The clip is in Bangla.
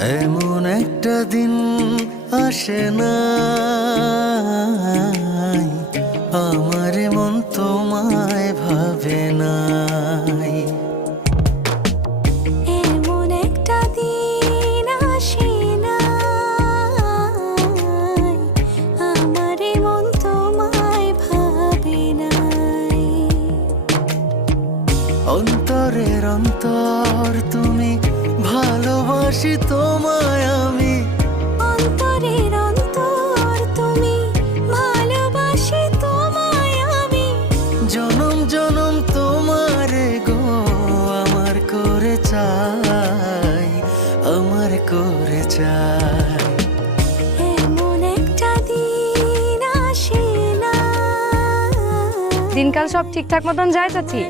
এমন একটা দিন আসে না আমার মন তোমায় ভাবে নাই। এমন একটা দিন আসে না আমার মন তোমায় ভাবে নাই। অন্তরের অন্তর তুমি, ভালোবাসি তোমায় আমি। অন্তরের অন্তর তুমি, ভালোবাসি তোমায় আমি। জনম জনম তোমারে গো আমার করে চাই, আমার করে চাই। এমন একটা দিন আসে না। দিনকাল সব ঠিকঠাক মতন যায় চাচি?